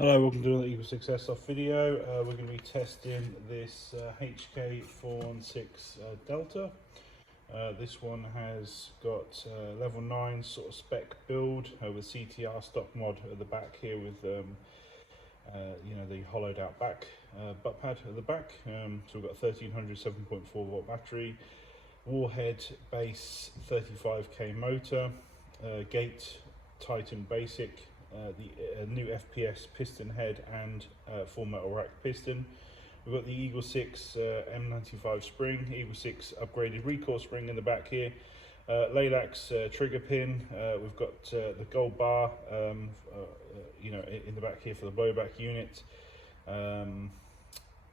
Hello, welcome to another EagleSix Airsoft video. We're going to be testing this HK416 Delta. This one has got level 9 sort of spec build with CTR stock mod at the back here with you know, the hollowed out back butt pad at the back. So we've got 1300 7.4 volt battery, Warhead Base 35k motor, gate Titan basic, the new FPS piston head and full metal rack piston. We've got the EagleSix M95 spring, EagleSix upgraded recoil spring in the back here, Laylax Trigger Pin. We've got the gold bar, you know, in the back here for the blowback unit.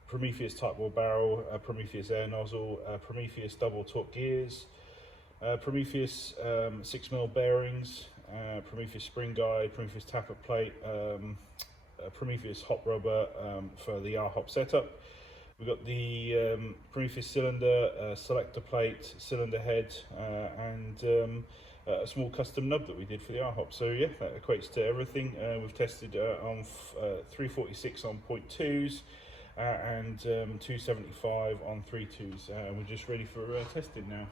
Prometheus Barrel, Prometheus Air Nozzle, Prometheus double torque gears, Prometheus 6mm bearings, Prometheus spring guide, Prometheus Tappet plate, Prometheus hop rubber for the R hop setup. We've got the Prometheus Cylinder, Selector plate, cylinder head, and a small custom nub that we did for the R hop. So yeah, that equates to everything. We've tested on 346 on 0.2s and 275 on 3.2s. We're just ready for testing now.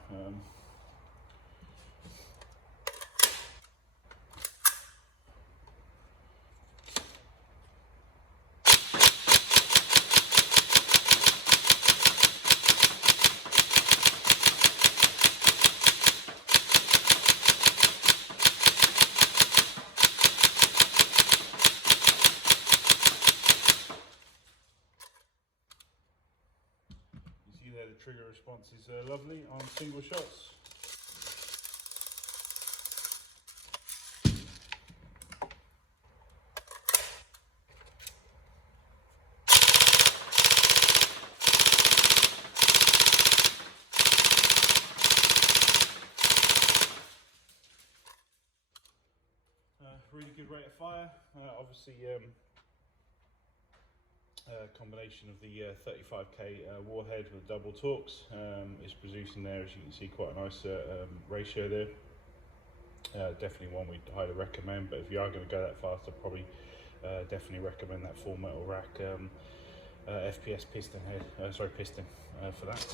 The trigger response is lovely on single shots. Really good rate of fire. Obviously combination of the 35k warhead with double torques is producing there, as you can see, quite a nice ratio there. Definitely one we'd highly recommend, but if you are going to go that fast, I'd probably definitely recommend that full metal rack FPS piston head, piston for that.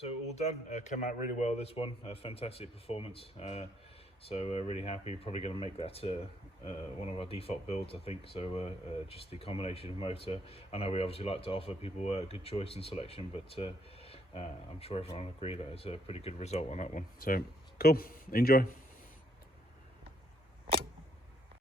So all done, came out really well this one, fantastic performance, so really happy. Probably going to make that one of our default builds, I think. So just the combination of motor. I know we obviously like to offer people a good choice and selection, but I'm sure everyone will agree that is a pretty good result on that one. So cool, enjoy.